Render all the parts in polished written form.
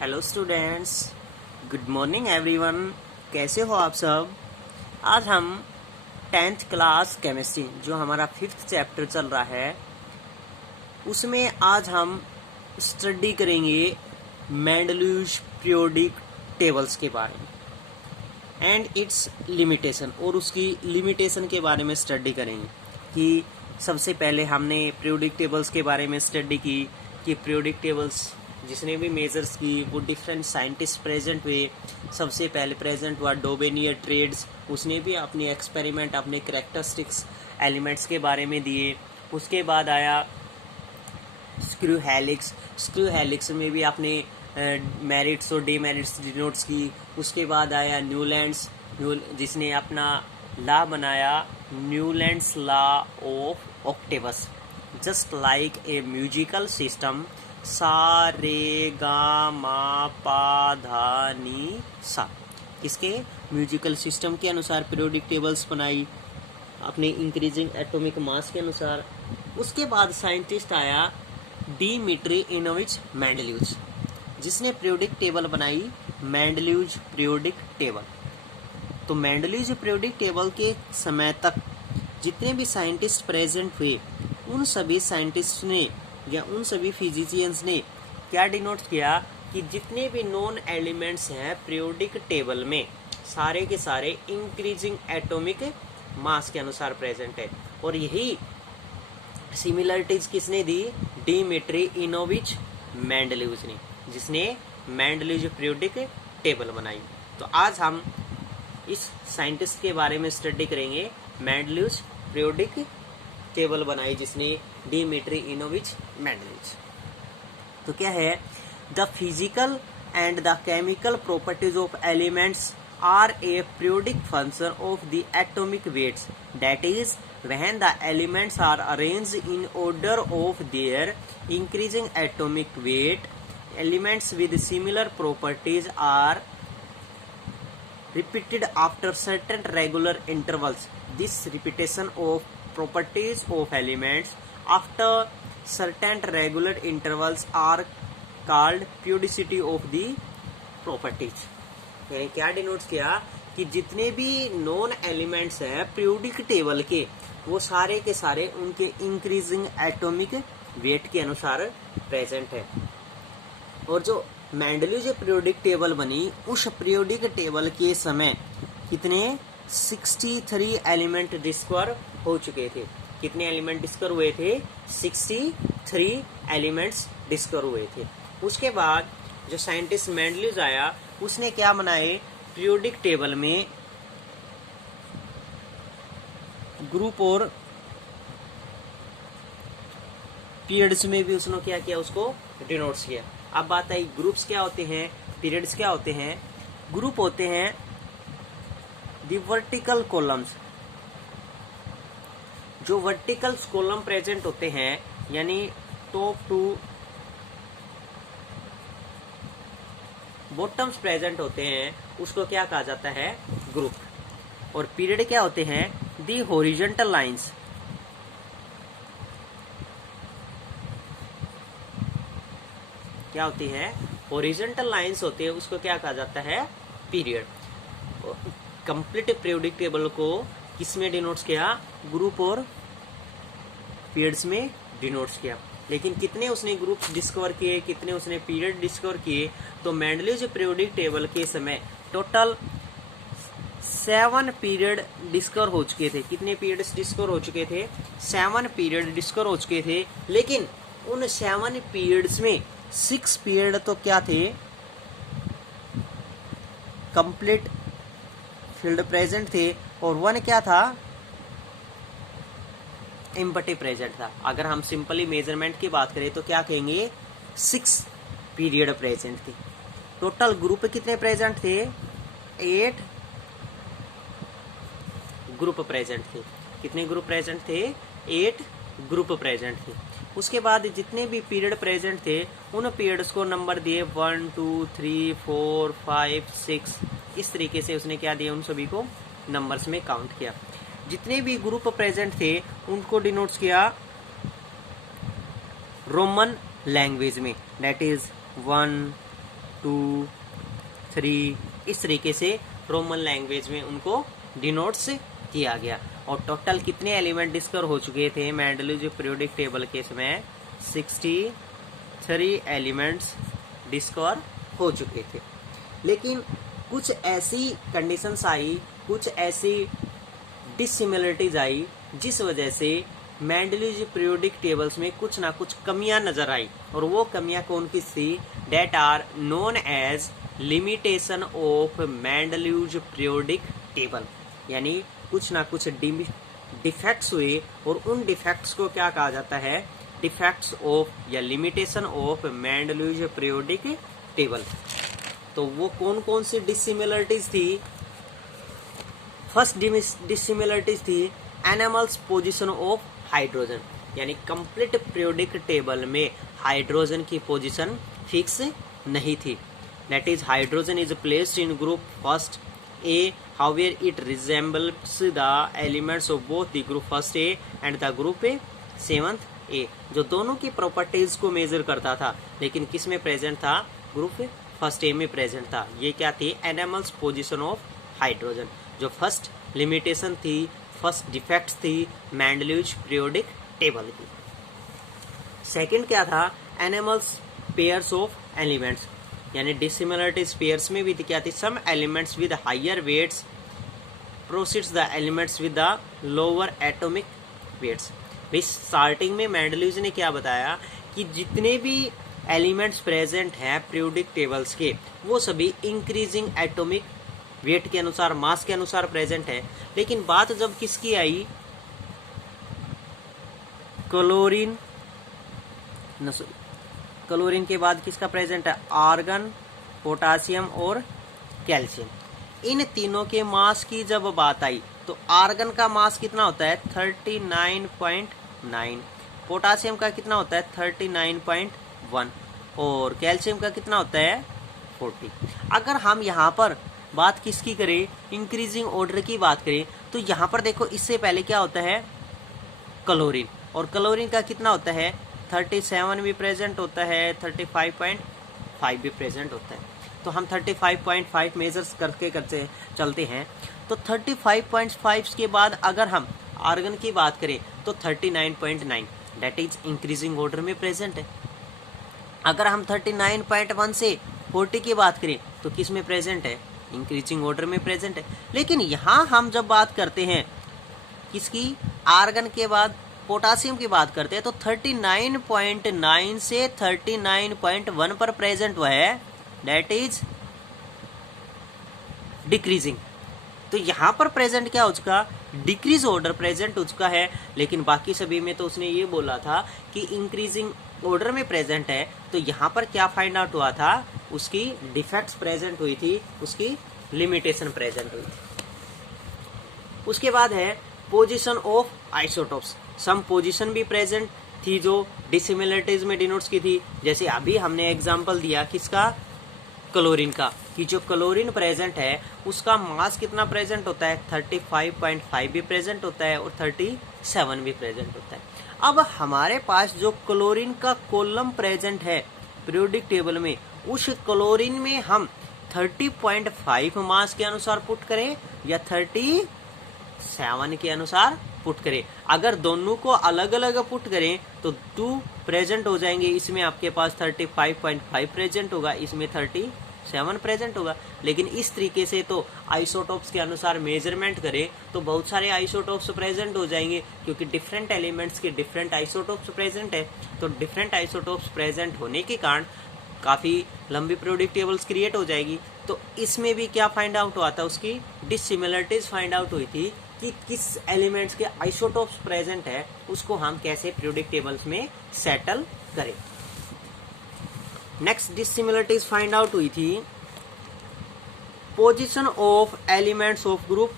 Hello students, good morning everyone. कैसे हो आप सब। आज हम 10th क्लास केमिस्ट्री जो हमारा 5th चैप्टर चल रहा है उसमें आज हम स्टडी करेंगे मेंडलीव पीरियोडिक टेबल्स के बारे में एंड इट्स लिमिटेशन, और उसकी लिमिटेशन के बारे में स्टडी करेंगे। कि सबसे पहले हमने पीरियोडिक टेबल्स के बारे में स्टडी की कि पीरियोडिक टेबल्स जिसने भी मेजर्स की वो डिफरेंट साइंटिस्ट प्रेजेंट हुए। सबसे पहले प्रेजेंट हुआ डोबेनियर ट्रेड्स, उसने भी अपनी एक्सपेरिमेंट अपने कैरेक्टरिस्टिक्स एलिमेंट्स के बारे में दिए। उसके बाद आया स्क्रू हेलिक्स में भी अपने मेरिट्स और डीमेरिट्स डिनोट्स की। उसके बाद आया न्यूलैंड्स जिसने अपना लॉ बनाया, Newlands law of octaves. Just like a musical system, सा रे गा मा पा धा नी सा, किसके म्यूजिकल सिस्टम के अनुसार पीरियोडिक टेबल्स बनाई अपने इंक्रीजिंग एटॉमिक मास के अनुसार। उसके बाद साइंटिस्ट आया डिमिट्री इनोविच मेंडलीव, जिसने पीरियोडिक टेबल बनाई मेंडलीव पीरियोडिक टेबल। तो मेंडलीव पीरियोडिक टेबल के समय तक जितने भी साइंटिस्ट प्रेजेंट हुए उन सभी साइंटिस्ट ने या उन सभी फिजिशियंस ने क्या डिनोट किया कि जितने भी नॉन एलिमेंट्स हैं पीरियोडिक टेबल में सारे के सारे इंक्रीजिंग एटॉमिक मास के अनुसार प्रेजेंट है। और यही सिमिलरिटीज किसने दी? डिमिट्री इनोविच मेंडलीव ने, जिसने मेंडलीव पीरियोडिक टेबल बनाई। तो आज हम इस साइंटिस्ट के बारे में स्टडी करेंगे, मेंडलीव पीरियोडिक टेबल बनाई जिसने डिमिट्री इनोविच मेंडलीव। तो क्या है? The physical and the chemical properties of elements are a periodic function of the atomic weights, that is when the elements are arranged in order of their increasing atomic weight. Elements with similar properties are repeated after certain regular intervals. This repetition of properties of elements after certain regular intervals are called periodicity of the properties. यानी क्या denote किया कि जितने भी non elements हैं periodic table के वो सारे के सारे उनके इंक्रीजिंग एटॉमिक वेट के अनुसार प्रेजेंट है। और जो मेंडलीव पीरियोडिक टेबल बनी उस पीरियोडिक टेबल के समय कितने 63 एलिमेंट डिस्कवर हो चुके थे। कितने एलिमेंट डिस्कवर हुए थे? 63 एलिमेंट्स डिस्कवर हुए थे। उसके बाद जो साइंटिस्ट मेंडलीव आया उसने क्या बनाए? पीरियोडिक टेबल में ग्रुप और पीरियड्स में भी उसने क्या किया? उसको डिनोट्स किया। अब बात आई ग्रुप्स क्या होते हैं, पीरियड्स क्या होते हैं। ग्रुप होते हैं दी वर्टिकल कॉलम्स, जो वर्टिकल कॉलम प्रेजेंट होते हैं यानी टॉप टू बॉटम्स प्रेजेंट होते हैं, उसको क्या कहा जाता है? ग्रुप। और पीरियड क्या होते हैं? दी हॉरिजॉन्टल लाइंस, क्या होती है? हॉरिजॉन्टल लाइंस होते हैं, उसको क्या कहा जाता है? पीरियड। कंप्लीट पीरियोडिक टेबल को किसमें डिनोट्स किया? ग्रुप और पीरियड्स में डिनोट्स किया। लेकिन कितने उसने ग्रुप्स डिस्कवर किए, कितने उसने पीरियड डिस्कवर किए? तो मेंडलीव पीरियोडिक टेबल के समय टोटल 7 पीरियड डिस्कवर हो चुके थे। कितने पीरियड्स डिस्कवर हो चुके थे? 7 पीरियड डिस्कवर हो चुके थे। लेकिन उन 7 पीरियड्स में 6 पीरियड तो क्या थे? कंप्लीट फील्ड प्रेजेंट थे और 1 क्या था? एम्प्टी प्रेजेंट था। अगर हम सिंपली मेजरमेंट की बात करें तो क्या कहेंगे? 6 पीरियड प्रेजेंट थे। टोटल ग्रुप कितने प्रेजेंट थे? 8 ग्रुप प्रेजेंट थे। कितने ग्रुप प्रेजेंट थे? 8 ग्रुप प्रेजेंट थे। उसके बाद जितने भी पीरियड प्रेजेंट थे उन पीरियड्स को नंबर दिए 1 2 3 4 5 6। इस तरीके से उसने क्या दिया? उन सभी को नंबर्स में काउंट किया। जितने भी ग्रुप प्रेजेंट थे उनको डिनोट्स किया रोमन लैंग्वेज में, दैट इज 1 2 3 इस तरीके से रोमन लैंग्वेज में उनको डिनोट्स किया गया। और टोटल कितने एलिमेंट डिस्कवर हो चुके थे मेंडलीव पीरियोडिक टेबल के समय? 63 एलिमेंट्स डिस्कवर हो चुके थे। लेकिन कुछ ऐसी कंडीशंस आई, कुछ ऐसी डिसिमिलरिटीज आई जिस वजह से मेंडलीव पीरियोडिक टेबल्स में कुछ ना कुछ कमियां नजर आई। और वो कमियां कौन की थी? That are known as limitation of Mendeleev periodic table, यानी कुछ ना कुछ डिफेक्ट्स हुए और उन डिफेक्ट्स को क्या कहा जाता है? डिफेक्ट्स ऑफ या limitation of Mendeleev periodic table. तो वो कौन कौन सी डिसिमिलरिटीज थी? फर्स्ट डिसिमिलरिटीज थी एनिमल्स पोजीशन ऑफ हाइड्रोजन, यानी कंप्लीट पीरियोडिक टेबल में हाइड्रोजन की पोजीशन फिक्स नहीं थी। That is hydrogen is placed in group first A, however it resembles the elements of both the group first A and the group A 7th A, जो दोनों की properties को major करता था, लेकिन किस में प्रेजेंट था? ग्रुप फर्स्ट ए में प्रेजेंट था। ये क्या थी? Anomalous position of hydrogen. जो फर्स्ट लिमिटेशन थी, फर्स्ट डिफेक्ट थी मेंडलीव पीरियोडिक टेबल की। सेकंड क्या था? एनिमल्स पेयर्स ऑफ एलिमेंट्स, यानी डिसिमिलरिटीज पेयर्स में भी क्या थी? Some elements with higher weights proceeds the elements with the lower atomic weights. भाई स्टार्टिंग में मेंडलीव ने क्या बताया कि जितने भी एलिमेंट्स प्रेजेंट हैं पीरियोडिक टेबल्स के, वो सभी इंक्रीजिंग एटॉमिक वेट के अनुसार, मास के अनुसार प्रेजेंट है। लेकिन बात जब किसकी आई? क्लोरीन, क्लोरीन के बाद किसका प्रेजेंट है? आर्गन, पोटासियम और कैल्शियम। इन तीनों के मास की जब बात आई तो आर्गन का मास कितना होता है? 39.9। पोटासियम का कितना होता है? 39.1। और कैल्शियम का कितना होता है? 40। अगर हम यहाँ पर बात किसकी करें? इंक्रीजिंग ऑर्डर की बात करें तो यहाँ पर देखो, इससे पहले क्या होता है? क्लोरीन। और क्लोरीन का कितना होता है? 37 भी प्रेजेंट होता है, 35.5 भी प्रेजेंट होता है। तो हम 35.5 मेजर्स करके चलते हैं। तो 35.5 के बाद अगर हम आर्गन की बात करें तो 39.9, दैट इज इंक्रीजिंग ऑर्डर में प्रेजेंट है। अगर हम 39.1 से 40 की बात करें तो किस में प्रेजेंट है? इंक्रीजिंग ऑर्डर में प्रेजेंट है। लेकिन यहाँ हम जब बात करते हैं किसकी? आर्गन के बाद पोटासियम की बात करते हैं तो 39.9 से 39.1 पर प्रेजेंट हुआ है, दैट इज डिक्रीजिंग। तो यहाँ पर प्रेजेंट क्या हो चुका? डिक्रीज ऑर्डर प्रेजेंट हो चुका है। लेकिन बाकी सभी में तो उसने ये बोला था कि इंक्रीजिंग ऑर्डर में प्रेजेंट है। तो यहाँ पर क्या फाइंड आउट हुआ था? उसकी डिफेक्ट्स प्रेजेंट हुई थी, उसकी लिमिटेशन प्रेजेंट हुई थी। उसके बाद है position of isotopes. Some position भी प्रेजेंट थी जो डिसिमिलरिटीज में डिनोट्स की थी। जैसे अभी हमने एग्जांपल दिया किसका? क्लोरीन का, कि जो क्लोरीन प्रेजेंट है उसका मास कितना प्रेजेंट होता है? 35.5 भी प्रेजेंट होता है और 37 भी प्रेजेंट होता है। अब हमारे पास जो क्लोरीन का कॉलम प्रेजेंट है पीरियोडिक टेबल में, उस क्लोरीन में हम 30.5 मास के अनुसार पुट करें या 37 के अनुसार पुट करें। अगर दोनों को अलग अलग पुट करें तो 2 प्रेजेंट हो जाएंगे। इसमें आपके पास 35.5 प्रेजेंट होगा, इसमें 37 प्रेजेंट होगा। लेकिन इस तरीके से तो आइसोटोप्स के अनुसार मेजरमेंट करें तो बहुत सारे आइसोटोप्स प्रेजेंट हो जाएंगे, क्योंकि डिफरेंट एलिमेंट्स के डिफरेंट आइसोटोप्स प्रेजेंट है। तो डिफरेंट आइसोटोप्स प्रेजेंट होने के कारण काफी लंबी पीरियोडिक टेबल्स क्रिएट हो जाएगी। तो इसमें भी क्या फाइंड आउट हुआ था? उसकी डिसिमिलरिटीज फाइंड आउट हुई थी कि किस एलिमेंट्स के आइसोटोप्स प्रेजेंट है, उसको हम कैसे पीरियोडिक टेबल्स में सेटल करें। नेक्स्ट डिसिमिलरिटीज फाइंड आउट हुई थी position of elements of group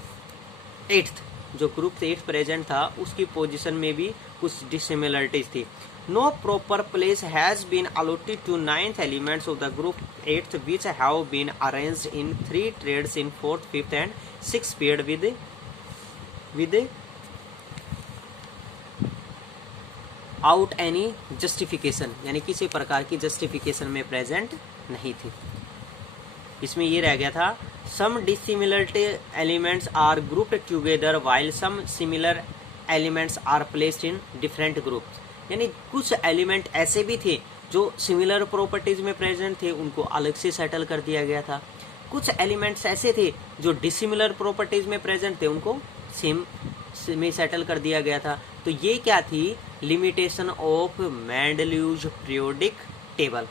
8th। जो ग्रुप 8 प्रेजेंट था उसकी पोजीशन में भी कुछ डिसिमिलरिटीज थी। No proper place has been allotted to 9th elements of the group 8th which have been arranged in 3 trades in 4th, 5th and 6th period without any justification, यानी किसी प्रकार की जस्टिफिकेशन में present नहीं थी। इसमें ये रह गया था, some dissimilarity elements are grouped together while some similar elements are placed in different groups. यानी कुछ एलिमेंट ऐसे भी थे जो सिमिलर प्रॉपर्टीज में प्रेजेंट थे, उनको अलग से सेटल कर दिया गया था। कुछ एलिमेंट्स ऐसे थे जो डिसिमिलर प्रॉपर्टीज में प्रेजेंट थे, उनको सेम में सेटल कर दिया गया था। तो ये क्या थी, limitation of Mendeleev's periodic table.